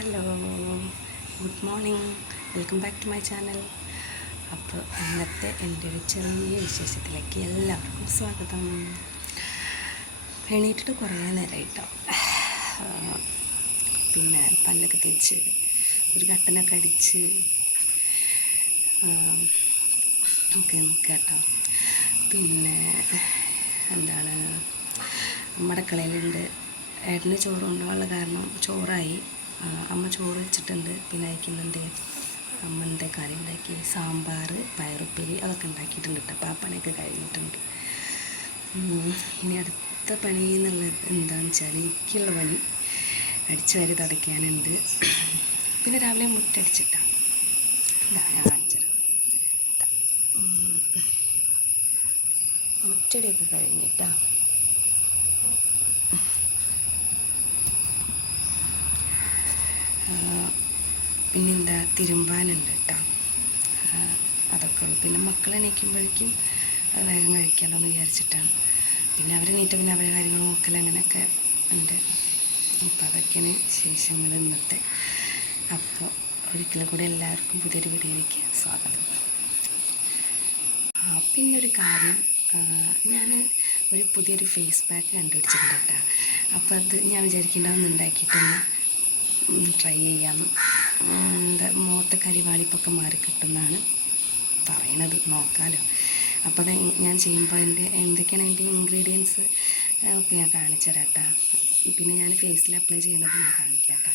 Hello, good morning. Welcome back to my channel. അപ്പോൾ ഇന്നത്തെ എൻ്റെ ഒരു ചെറിയ വിശേഷത്തിലേക്ക് എല്ലാവർക്കും സ്വാഗതം. എണീറ്റിട്ട് കുറേ നേരമായിട്ടോ. പിന്നെ പല്ലൊക്കെ തേച്ച് ഒരു കട്ടനൊക്കെ അടിച്ച് ഒക്കെ കേട്ടോ. പിന്നെ എന്താണ്, മടക്കളയിലുണ്ട്. ഏട്ടന് ചോറ് കൊണ്ടുപോകാനുള്ള കാരണം ചോറായി. അമ്മ ചോറ് വെച്ചിട്ടുണ്ട്. പിന്നെ അയക്കുന്നുണ്ട് അമ്മ എന്താ കറി ഉണ്ടാക്കി, സാമ്പാർ, പയറുപ്പേരി അതൊക്കെ ഉണ്ടാക്കിയിട്ടുണ്ട് കേട്ടോ. അപ്പോൾ ആ പണിയൊക്കെ കഴിഞ്ഞിട്ടുണ്ട്. ഇനി അടുത്ത പണി എന്നുള്ളത് എന്താണെന്ന് വെച്ചാൽ എനിക്കുള്ള പണി അടിച്ചു വാരി തുടയ്ക്കാനുണ്ട്. പിന്നെ രാവിലെ മുട്ടടിച്ചിട്ടാണ് ഞാൻ കാണിച്ചത്. മുറ്റടിയൊക്കെ കഴിഞ്ഞിട്ടാ. പിന്നെന്താ, തിരുമ്പാനുണ്ട് കേട്ടോ. അതൊക്കെ ഉള്ളു. പിന്നെ മക്കൾ എണീക്കുമ്പോഴേക്കും വേഗം കഴിക്കാമല്ലോ എന്ന് വിചാരിച്ചിട്ടാണ്. പിന്നെ അവരെണീറ്റ് പിന്നെ അവരുടെ കാര്യങ്ങൾ നോക്കൽ അങ്ങനെയൊക്കെ ഉണ്ട്. അപ്പോൾ അതൊക്കെയാണ് വിശേഷങ്ങൾ ഇന്നത്തെ. അപ്പോൾ ഒരിക്കലും കൂടി എല്ലാവർക്കും പുതിയൊരു വീഡിയോയിലേക്ക് സ്വാഗതം. പിന്നൊരു കാര്യം, ഞാൻ ഒരു പുതിയൊരു ഫേസ് പാക്ക് കണ്ടുപിടിച്ചിട്ടുണ്ട് കേട്ടോ. അപ്പോൾ അത് ഞാൻ വിചാരിക്കേണ്ടതൊന്നും ഉണ്ടാക്കിയിട്ടൊന്ന് ട്രൈ ചെയ്യാമെന്ന്. എന്താ, മുഖത്തെ കരിവാളിപ്പൊക്കെ മാറി കിട്ടുന്നതാണ് പറയണത്, നോക്കാമല്ലോ. അപ്പോൾ അത് ഞാൻ ചെയ്യുമ്പോൾ എന്തൊക്കെയാണ് അതിൻ്റെ ഇൻഗ്രീഡിയൻസ് ഒക്കെ ഞാൻ കാണിച്ചു തരാം കേട്ടോ. പിന്നെ ഞാൻ ഫേസിൽ അപ്ലൈ ചെയ്യുന്നത് ഞാൻ കാണിക്കാം കേട്ടോ.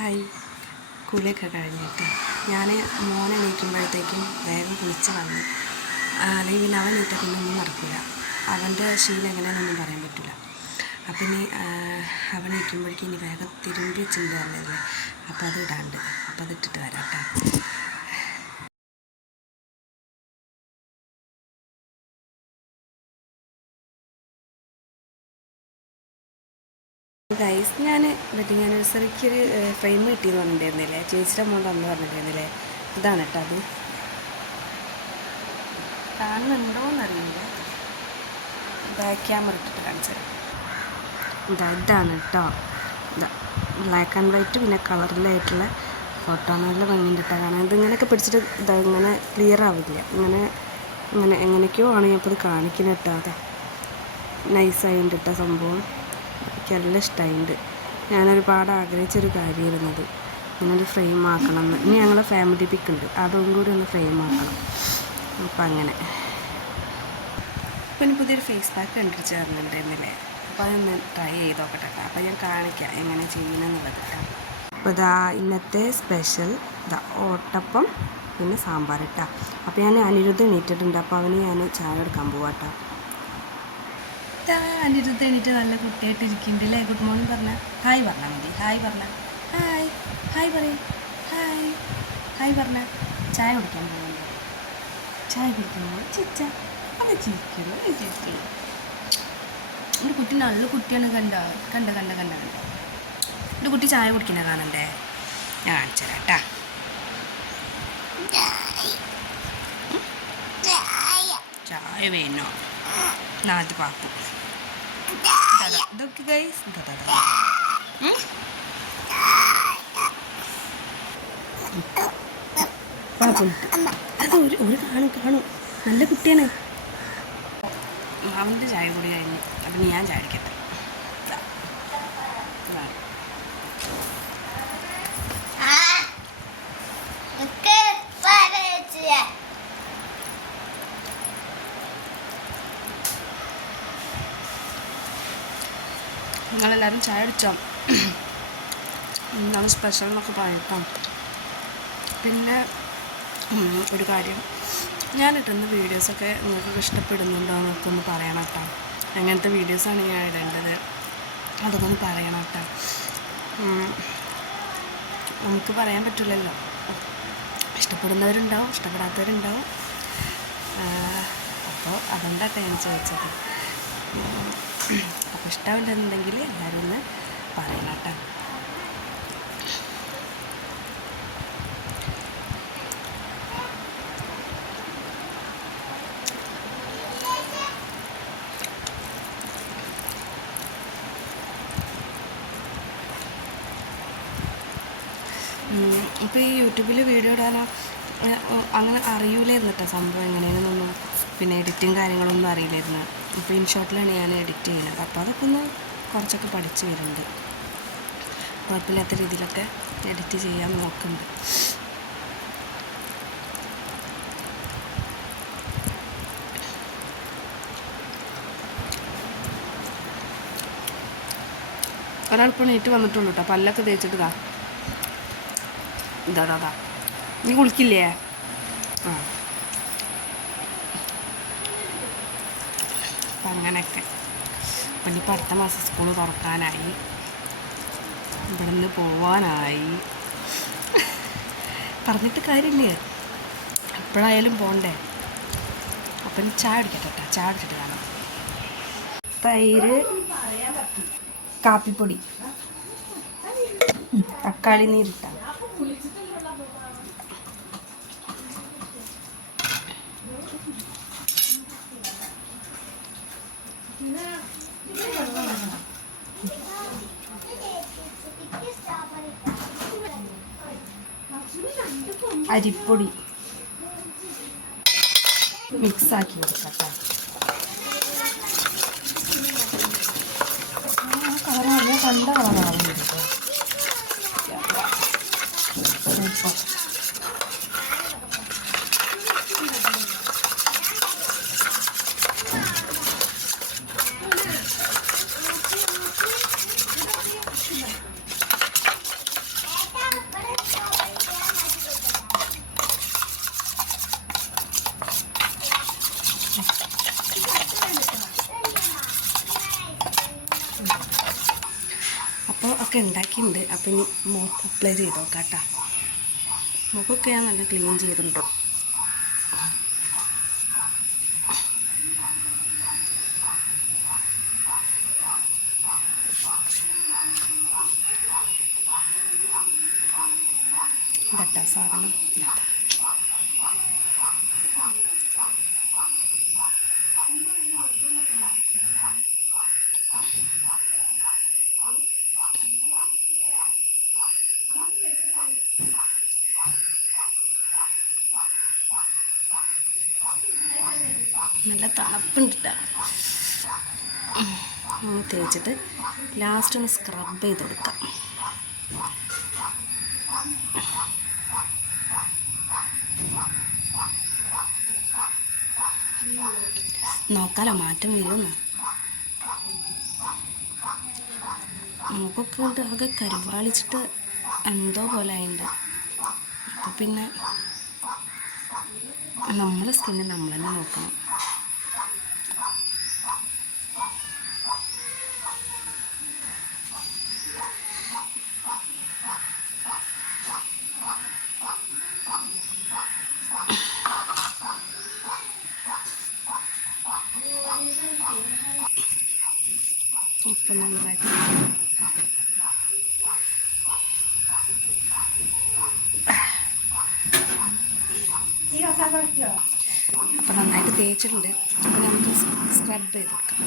ഹായ്, കുളിയൊക്കെ കഴിഞ്ഞിട്ട് ഞാൻ മോനെ എണീക്കുമ്പോഴത്തേക്കും വേഗം കുളിച്ച് വന്നു. അല്ലെങ്കിൽ പിന്നെ അവൻ എണീറ്റാൽ പിന്നെ ഒന്നും നടക്കില്ല. അവൻ്റെ ശീലം എങ്ങനെയാണെന്നൊന്നും പറയാൻ പറ്റില്ല. അപ്പം ഇനി അവൻ എണീക്കുമ്പോഴേക്കും ഇനി വേഗം തിരുമ്പി വെച്ചിട്ടുണ്ട് പറഞ്ഞല്ലേ. അപ്പോൾ അത് ഇടാണ്ട്. അപ്പോൾ അതിട്ടിട്ട് വരാം കേട്ടോ. ഗൈസ്, ഞാൻ വെഡിങ് ആനിവേഴ്സറിക്ക് ഒരു ഫ്രെയിം കിട്ടിയെന്ന് പറഞ്ഞിട്ടുണ്ടായിരുന്നില്ലേ, ചേച്ചിയുടെ അമ്മ തന്നു പറഞ്ഞിട്ടുണ്ടായിരുന്നില്ലേ. ഇതാണ് കേട്ടോ. അത് കാണുന്നുണ്ടോയെന്നറിയില്ല. ബാക്ക് ക്യാമറ ഇട്ടിട്ട് കാണിച്ചത് ഇതാണ് കേട്ടോ. ഇതാ ബ്ലാക്ക് ആൻഡ് വൈറ്റ് പിന്നെ കളറിലായിട്ടുള്ള ഫോട്ടോ. നല്ല ഭംഗിയുണ്ട് കേട്ടോ കാണാൻ. ഇതിങ്ങനെയൊക്കെ പിടിച്ചിട്ട് ഇതാ ഇങ്ങനെ ക്ലിയർ ആവില്ല. എങ്ങനെയൊക്കെയോ ആണ് ഞാൻ ഇപ്പോൾ ഇത് കാണിക്കുന്നത് കേട്ടോ. അതെ, നൈസായിട്ടുണ്ട് കേട്ടോ സംഭവം. എനിക്ക് നല്ല ഇഷ്ടമായിട്ടുണ്ട്. ഞാനൊരുപാട് ആഗ്രഹിച്ചൊരു കാര്യമായിരുന്നത് ഇങ്ങനൊരു ഫ്രെയിം ആക്കണം എന്ന്. ഇനി ഞങ്ങൾ ഫാമിലി പിക്ക് ഉണ്ട്, അതും കൂടി ഒന്ന് ഫ്രെയിം ആക്കണം. അപ്പം അങ്ങനെ അപ്പം ഇനി പുതിയൊരു ഫേസ് പാക്ക് കണ്ടിട്ട് ചേർന്നിട്ടുണ്ടായിരുന്നില്ലേ. അപ്പോൾ അതൊന്ന് ട്രൈ ചെയ്ത് നോക്കട്ടെ. അപ്പോൾ ഞാൻ കാണിക്കാം എങ്ങനെ ചെയ്യണമെന്നുള്ളത് കേട്ടോ. അപ്പോൾ ഇതാ ഇന്നത്തെ സ്പെഷ്യൽ ഇതാ ഓട്ടപ്പം പിന്നെ സാമ്പാർ കേട്ടോ. അപ്പോൾ ഞാൻ അനിരുദ്ധ എണീറ്റിട്ടുണ്ട്. അപ്പോൾ അവന് ഞാൻ ചായ എടുക്കാൻ പോവാം കേട്ടോ. അനിരുദ്ധ എണീറ്റ് നല്ല കുട്ടിയായിട്ട് ഇരിക്കുന്നുണ്ട് അല്ലേ. ഗുഡ് മോർണിംഗ് പറഞ്ഞാൽ ഹായ് പറഞ്ഞാൽ മതി. ഹായ് പറഞ്ഞാൽ ഹായ്, ഹായ് പറയും, ഹായ്, ഹായ് പറഞ്ഞാൽ ചായ കുടിക്കാൻ പോകുന്നുണ്ട്. ചായ കുടിക്കുമ്പോൾ ചിച്ച അത് ചിരിക്കുന്നു, ചിരിക്കുന്നു. എൻ്റെ കുട്ടി നല്ല കുട്ടിയാണ്. കണ്ട എൻ്റെ കുട്ടി ചായ കുടിക്കുന്ന കാണണ്ടേ. ഞാൻ കാണിച്ചു തരാം കേട്ടോ. ചായ വേണോ? നാല് പാപ്പു ഇതൊക്കെ ഗൈസ്. അത് ഒരു കാണും നല്ല കുട്ടിയാണ്. അവൻ്റെ ചായ കൂടി കഴിഞ്ഞു. അപ്പം ഞാൻ ചായ അടിക്കട്ടെ. നിങ്ങളെല്ലാവരും ചായ അടിച്ചോ? എന്താണ് സ്പെഷ്യൽ എന്നൊക്കെ പറയട്ടോ. പിന്നെ ഒരു കാര്യം, ഞാനിട്ടുന്ന വീഡിയോസൊക്കെ നിങ്ങൾക്ക് ഇഷ്ടപ്പെടുന്നുണ്ടോ എന്നൊക്കെ ഒന്ന് പറയണം കേട്ടോ. എങ്ങനത്തെ വീഡിയോസാണ് ഞാൻ ഇടേണ്ടത് അതൊക്കെ ഒന്ന് പറയണം കേട്ടോ. നമുക്ക് പറയാൻ പറ്റില്ലല്ലോ. ഇഷ്ടപ്പെടുന്നവരുണ്ടാവും, ഇഷ്ടപ്പെടാത്തവരുണ്ടാവും. അപ്പോൾ അതുകൊണ്ടാണ് ഞാൻ ചോദിച്ചത്. അപ്പോൾ ഇഷ്ടമില്ലെന്നുണ്ടെങ്കിൽ എല്ലാവരും ഒന്ന് പറയണം കേട്ടോ. ഇപ്പോൾ ഈ യൂട്യൂബിൽ വീഡിയോ ഇടാനോ അങ്ങനെ അറിയില്ലായിരുന്നു കേട്ടോ സംഭവം എങ്ങനെയാണെന്നൊന്നും. പിന്നെ എഡിറ്റിങ് കാര്യങ്ങളൊന്നും അറിയില്ലായിരുന്നു. ഇപ്പോൾ ഇൻഷോട്ടിലാണ് ഞാൻ എഡിറ്റ് ചെയ്യുന്നത്. അപ്പോൾ അതൊക്കെ ഒന്ന് കുറച്ചൊക്കെ പഠിച്ച് വരുന്നുണ്ട്. കുഴപ്പമില്ലാത്ത രീതിയിലൊക്കെ എഡിറ്റ് ചെയ്യാൻ നോക്കുന്നുണ്ട്. ഒരാളിപ്പോൾ നീറ്റ് വന്നിട്ടുള്ളൂ കേട്ടോ. പല്ലൊക്കെ തേച്ചിട്ട് ഇതാ നീ കുളിക്കില്ലേ? ആ അപ്പം അങ്ങനെയൊക്കെ. അപ്പം ഇനിയിപ്പോൾ അടുത്ത മാസം സ്കൂൾ തുറക്കാനായി, ഇവിടെ നിന്ന് പോവാനായി. പറഞ്ഞിട്ട് കാര്യമില്ലേ, എപ്പോഴായാലും പോകണ്ടേ. അപ്പം ഇനി ചായ കുടിക്കട്ടെ. ചായ കുടിച്ചിട്ട് കാണാം. തൈര്, കാപ്പിപ്പൊടി, തക്കാളി നീരിട്ട, അരിപ്പൊടി മിക്സാക്കി കൊടുക്കട്ടെ. കളറാണ് കണ്ട കളറാണ് കേട്ടോ. സൂപ്പർ. അപ്പോൾ ഒക്കെ ഉണ്ടാക്കിയിട്ടുണ്ട്. അപ്പം ഇനി മുഖത്ത് അപ്ലൈ ചെയ്ത് നോക്കാം കേട്ടോ. മുഖമൊക്കെ ഞാൻ നല്ല ക്ലീൻ ചെയ്തിട്ടുണ്ടോ. ഇതട്ടാ സാധനം. നല്ല തണുപ്പുണ്ട് കേട്ടോ. തേച്ചിട്ട് ലാസ്റ്റ് ഒന്ന് സ്ക്രബ് ചെയ്ത് കൊടുക്കാം. നോക്കാലോ മാറ്റം വരുമെന്ന്. മുഖമൊക്കെ കൊണ്ട് ആകെ കരുവാളിച്ചിട്ട് എന്തോ പോലെ ആയിട്ടുണ്ട്. അപ്പോൾ പിന്നെ നമ്മളെ സ്കിന്ന് നമ്മൾ തന്നെ നോക്കണം. ഇപ്പം നന്നായിട്ട് അപ്പം നന്നായിട്ട് തേച്ചിട്ടുണ്ട്. അപ്പം നമുക്ക് സ്ക്രബ് ചെയ്ത് കൊടുക്കാം.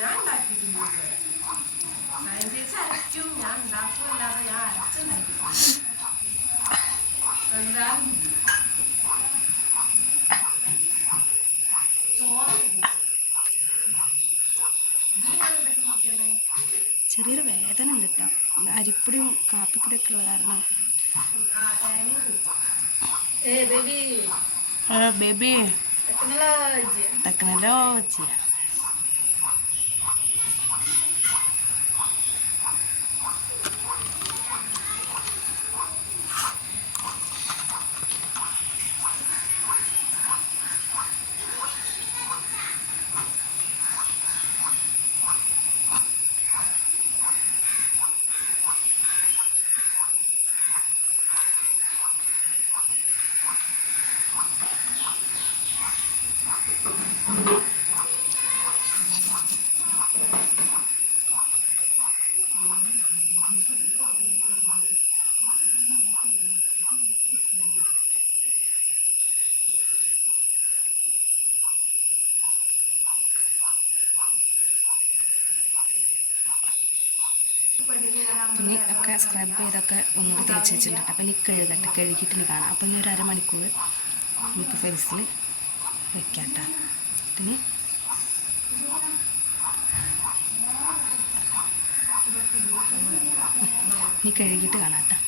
ഞാൻ ഉണ്ടാക്കിയിട്ടില്ല. അരക്കും, ഞാൻ ഉണ്ടാക്കുമല്ലാതെ ഞാൻ അരച്ചുണ്ടാക്കിയിട്ടില്ല. ചെറിയൊരു വേദന ഉണ്ട് കേട്ടോ. അരിപ്പൊടിയും കാപ്പിപ്പൊടിയൊക്കെ ഉള്ള കാരണം. Baby technology. പിന്നെ ഒക്കെ സ്ക്രബ് ചെയ്തൊക്കെ ഒന്നുകൂടി തേച്ച് വെച്ചിട്ടുണ്ട്. അപ്പം ഇനി കഴുകിയിട്ട് ഇനി കാണാം. അപ്പം ഇനി ഒരു അരമണിക്കൂർ നമുക്ക് ഫേസിൽ വെക്കാം കേട്ടോ. പിന്നെ ഇനി കഴുകിയിട്ട് കാണാം കേട്ടോ.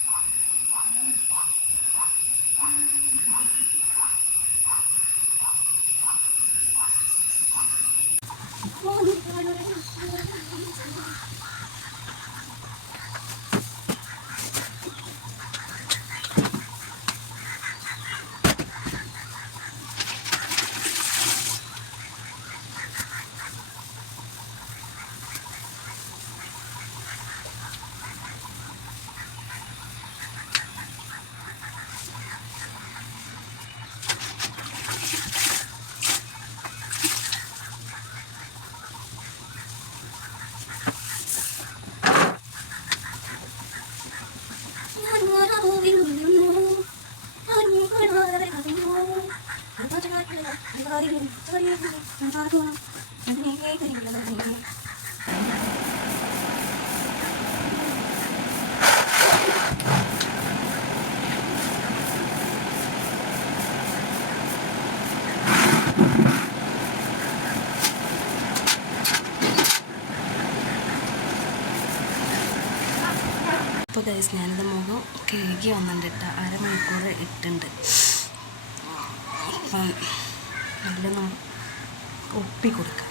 അപ്പോൾ ഗൈസ് ഞാനിത് മുഖം കഴുകി വന്നിട്ടുണ്ട് കേട്ടോ. അരമണിക്കൂർ ഇട്ടുണ്ട്. അപ്പം നല്ലൊന്നും ഒപ്പി കൊടുക്കാം.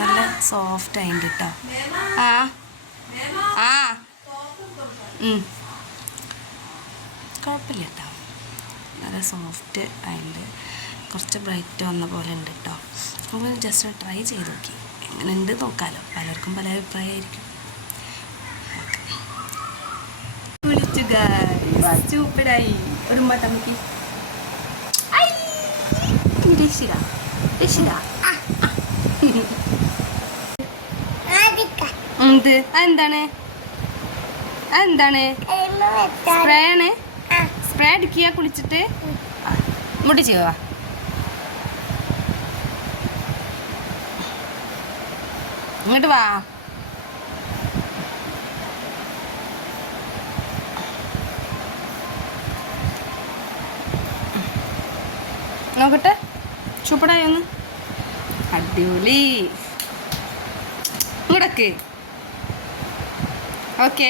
നല്ല സോഫ്റ്റ് ആയിട്ട് കേട്ടോ. ആ ആ കുഴപ്പമില്ല കേട്ടോ. നല്ല സോഫ്റ്റ് ആയിട്ട് കുറച്ച് ബ്രൈറ്റ് വന്ന പോലെ ഉണ്ട് കേട്ടോ. നമുക്ക് ജസ്റ്റ് ട്രൈ ചെയ്ത് നോക്കി എങ്ങനെ ഉണ്ട് നോക്കാമല്ലോ. പലർക്കും പല അഭിപ്രായമായിരിക്കും. വിളിച്ചു സൂപ്പറായി ഒരു മട്ടമ്മക്ക് രക്ഷിത രക്ഷിത എന്ത് അതെന്താണ് അതെന്താണ് സ്പ്രേ ആണ്. സ്പ്രേ അടിക്കുക കുളിച്ചിട്ട് മുടി ചെയ്യുക. ഇങ്ങോട്ട് വാ. നോക്കട്ടെ സൂപ്പറായി ഒന്ന്. അടിപൊളി. ഇങ്ങോട്ടേക്ക് ഓക്കെ.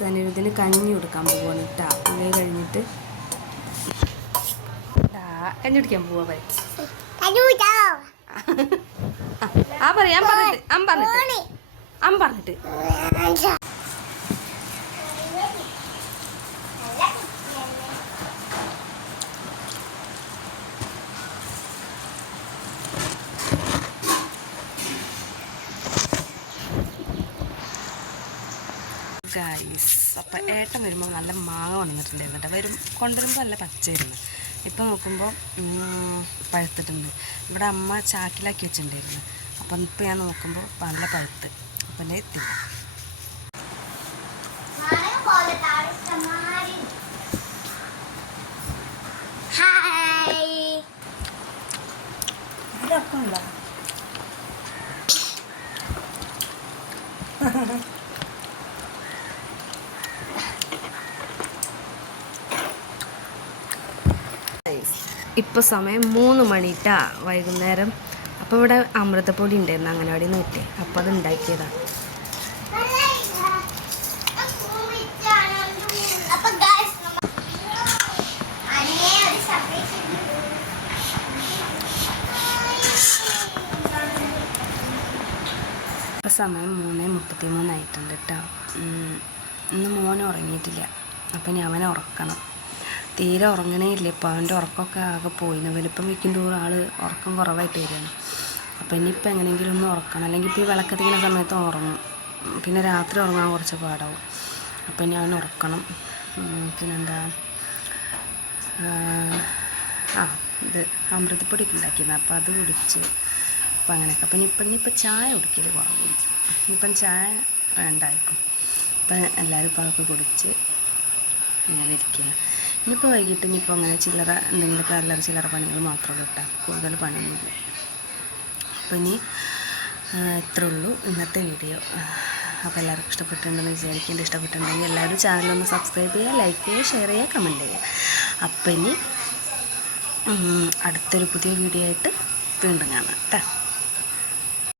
സനിരുദ്ധിന് കഞ്ഞി കൊടുക്കാൻ പോവാണ് കേട്ടാ. പുള്ളി കഴിഞ്ഞിട്ട് കഞ്ഞി കുടിക്കാൻ പോവാ. ആ പറയാം പറഞ്ഞിട്ട് ഗൈസ്. അപ്പം ഏട്ടൻ വരുമ്പോൾ നല്ല മാങ്ങ വന്നിട്ടുണ്ടായിരുന്നു കേട്ടോ. കൊണ്ടുവരുമ്പോൾ നല്ല പച്ചയായിരുന്നു. ഇപ്പം നോക്കുമ്പോൾ പഴുത്തിട്ടുണ്ട്. ഇവിടെ അമ്മ ചാക്കിലാക്കി വെച്ചിട്ടുണ്ടായിരുന്നു. അപ്പം ഇപ്പം ഞാൻ നോക്കുമ്പോൾ നല്ല പഴുത്ത്. അപ്പം എത്തി ഉണ്ടോ. ഇപ്പോൾ സമയം 3 മണിട്ടാ വൈകുന്നേരം. അപ്പോൾ ഇവിടെ അമൃതപ്പൊടി ഉണ്ടായിരുന്നു അംഗനവാടി നോക്കി. അപ്പോൾ അത് ഉണ്ടാക്കിയതാണ്. ഇപ്പോൾ സമയം 3:33 ആയിട്ടുണ്ട് കേട്ടോ. ഇന്ന് മോൻ ഉറങ്ങിയിട്ടില്ല. അപ്പം ഇനി അവനെ ഉറക്കണം. തീരെ ഉറങ്ങണേ ഇല്ല. ഇപ്പോൾ അവൻ്റെ ഉറക്കമൊക്കെ ആകെ പോയി. വലിപ്പം വയ്ക്കും തോറും ആൾ ഉറക്കം കുറവായിട്ട് വരികയാണ്. അപ്പോൾ ഇനിയിപ്പോൾ എങ്ങനെയെങ്കിലും ഒന്ന് ഉറക്കണം. അല്ലെങ്കിൽ ഇപ്പോൾ ഈ വിളക്കത്തിക്കുന്ന സമയത്ത് ഉറങ്ങും. പിന്നെ രാത്രി ഉറങ്ങാൻ കുറച്ച് പാടാവും. അപ്പോൾ ഇനി അവൻ ഉറക്കണം. പിന്നെന്താ ഇത് അമൃതപ്പൊടിയൊക്കെ ഉണ്ടാക്കിയിരുന്നു, അപ്പോൾ അത് കുടിച്ച്. അപ്പോൾ അങ്ങനെയൊക്കെ. അപ്പം ഇനിയിപ്പോൾ ചായ കുടിക്കൽ കുറവ്. ഇപ്പം ചായ വേണ്ടായിരിക്കും. അപ്പം എല്ലാവരും ഇപ്പോൾ അതൊക്കെ കുടിച്ച് ഇങ്ങനെ ഇരിക്കുകയാണ്. ഇനിയിപ്പോൾ വൈകിട്ട് അങ്ങനെ ചില്ലറ എന്തെങ്കിലുമൊക്കെ അല്ലറ ചില്ലറ പണികൾ മാത്രമേ ഉള്ളൂ കേട്ടോ, കൂടുതൽ പണിയൊന്നുമില്ല. അപ്പോൾ ഇനി ഇത്രേ ഉള്ളൂ ഇന്നത്തെ വീഡിയോ. അപ്പോൾ എല്ലാവർക്കും ഇഷ്ടപ്പെട്ടിട്ടുണ്ടെന്ന് വിചാരിക്കേണ്ട. ഇഷ്ടപ്പെട്ടിട്ടുണ്ടെങ്കിൽ എല്ലാവരും ചാനലൊന്ന് സബ്സ്ക്രൈബ് ചെയ്യുക, ലൈക്ക് ചെയ്യുക, ഷെയർ ചെയ്യുക, കമൻറ്റ് ചെയ്യുക. അപ്പോൾ ഇനി അടുത്തൊരു പുതിയ വീഡിയോ ആയിട്ട് വീണ്ടും കാണാം കേട്ടോ.